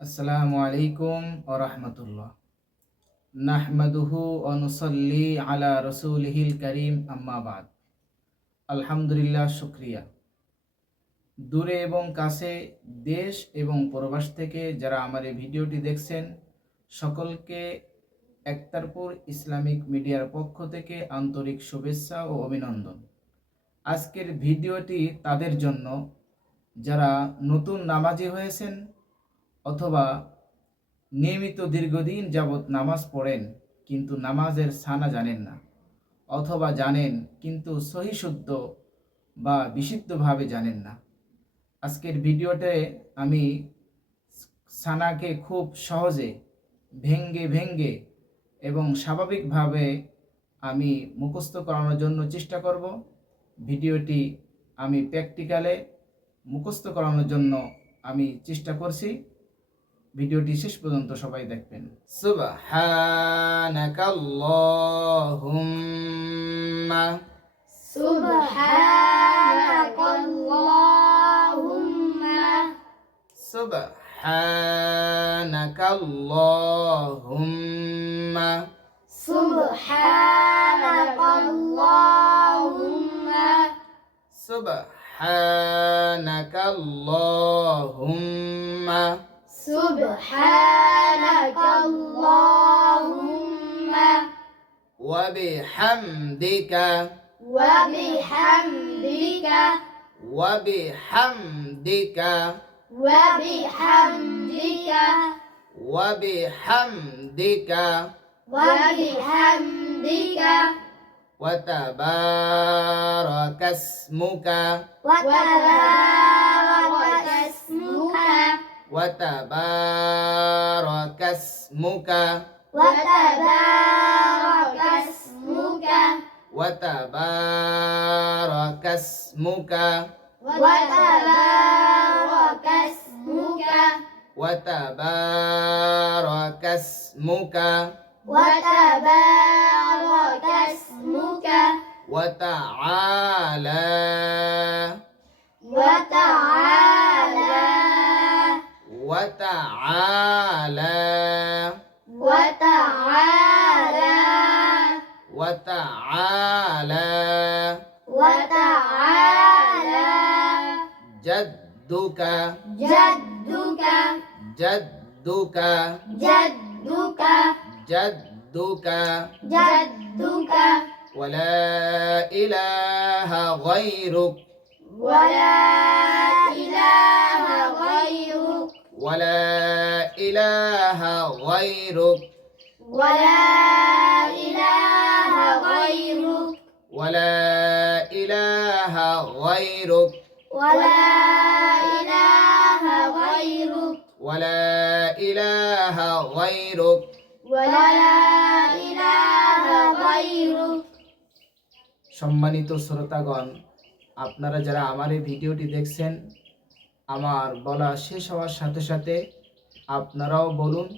আসসালামু আলাইকুম ওয়া রাহমাতুল্লাহ। নাহমাদুহু ওয়া নুসাল্লি আলা রাসূলিহিল কারীম, আম্মা বাদ। আলহামদুলিল্লাহ, শুকরিয়া। দূরে এবং কাছে, দেশ এবং প্রবাস থেকে যারা আমার এই ভিডিওটি দেখছেন, সকলকে একতারপুর ইসলামিক মিডিয়ার পক্ষ থেকে আন্তরিক শুভেচ্ছা ও অভিনন্দন। আজকের ভিডিওটি তাদের জন্য যারা নতুন নামাজি হয়েছেন অথবা নিয়মিত দীর্ঘদিন যাবৎ নামাজ পড়েন কিন্তু নামাজের সানা জানেন না, অথবা জানেন কিন্তু সহি শুদ্ধ বা বিশুদ্ধভাবে জানেন না। আজকের ভিডিওতে আমি সানাকে খুব সহজে ভেঙ্গে ভেঙ্গে এবং স্বাভাবিকভাবে আমি মুখস্থ করানোর জন্য চেষ্টা করব। ভিডিওটি আমি প্র্যাকটিক্যালে মুখস্থ করানোর জন্য আমি চেষ্টা করছি। ভিডিওটি শেষ পর্যন্ত সবাই দেখবেন। সুবহানাকাল্লাহুম্মা সুবহানাকাল্লাহুম্মা সুবহানাকাল্লাহুম্মা সুবহানাকাল্লাহুম্মা সুবহানাকাল্লাহুম্মা সুবহানাকাল্লাহুম্মা ওয়া বিহামদিকা ওয়া বিহামদিকা ওয়া বিহামদিকা ওয়া বিহামদিকা ওয়া বিহামদিকা ওয়া বিহামদিকা ওয়া তাবারাকাসমুকা ওয়া তাবারাকাসমুকা ওয়া তাবারাকাসমুকা ওয়া তাবারাকাসমুকা ওয়া তাবারাকাসমুকা ওয়া তাবারাকাসমুকা ওয়া তাবারাকাসমুকা ওয়া তাবারাকাসমুকা ওয়া তাআলা ওয়া তাআলা ওয়া তাআলা ওয়া তাআলা ওয়া তাআলা ওয়া তাআলা জাদ্দুকা জাদ্দুকা জাদ্দুকা জাদ্দুকা জাদ্দুকা জাদ্দুকা ওয়ালা ইলাহা গায়রুক ওয়ালা ইলাহা গায়রুক ওয়ালা ইলাহা গায়রুক ওয়ালা ইলাহা গায়রুক ওয়ালা ইলাহা গায়রুক ওয়ালা ইলাহা গায়রুক ওয়ালা ইলাহা গায়রুক ওয়ালা ইলাহা গায়রুক। সম্মানিত শ্রোতাগণ, আপনারা যারা আমার এই ভিডিওটি দেখছেন, আমার বলা শেষ হওয়ার সাথে সাথে আপনারাও বলুন,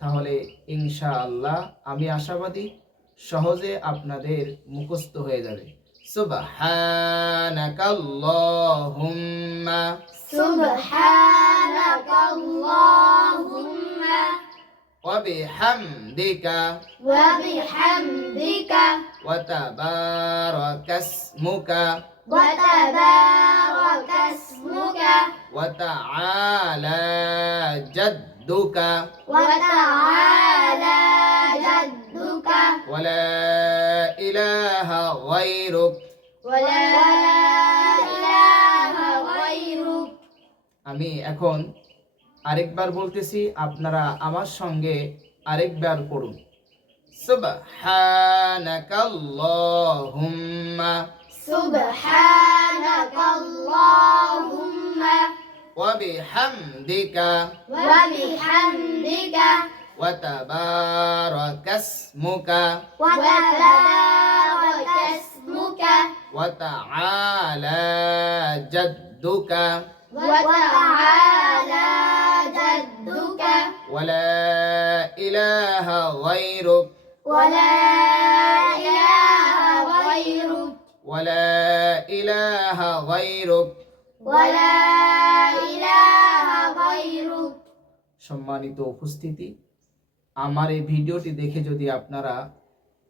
তাহলে ইনশাআল্লাহ আমি আশাবাদী সহজে আপনাদের মুখস্থ হয়ে যাবে। সুবহানাকাল্লাহুম্মা সুবহানাকাল্লাহুম্মা ওয়া বিহামদিকা ওয়া বিহামদিকা ওয়া তাবারাকাসমুকা ওয়া তাবারাকাসমুকা ওয়া তাআলা জাদ্দুকা ওয়া তাআলা জাদ্দুকা ওয়ালা ইলাহা গায়রুক। ওয়ালা ইলাহা গায়রুক। আমি এখন আরেকবার বলতেছি, আপনারা আমার সঙ্গে আরেকবার পড়ুন। সুবহানাকাল্লাহুম্মা সুবহানাকাল্লাহুম্মা ওয়া বিহামদিকা ওয়া বিহামদিকা ওয়া তাবারাকাসমুকা ওয়া তাবারাকাসমুকা ওয়া তাআলা জাদ্দুকা ওয়া তাআলা জাদ্দুকা ওয়ালা ইলাহা গায়রুক ওয়ালা ইলাহা গায়রুক ওয়ালা ইলাহা গায়রুক ولا إله غيرك সম্মানিত উপস্থিতি, আমার এই ভিডিওটি দেখে যদি আপনারা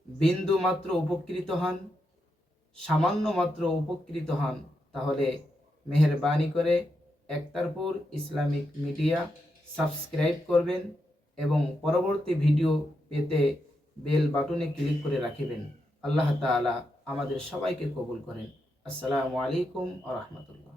বিন্দু মাত্র উপকৃত হন, সামান্য মাত্র উপকৃত হন, তাহলে মেহেরবানি করে একতারপুর ইসলামিক মিডিয়া সাবস্ক্রাইব করবেন এবং পরবর্তী ভিডিও পেতে বেল বাটনে ক্লিক করে রাখিবেন। আল্লাহ তাআলা আমাদের সবাইকে কবুল করেন। আসসালামু আলাইকুম ওয়া রাহমাতুল্লাহ।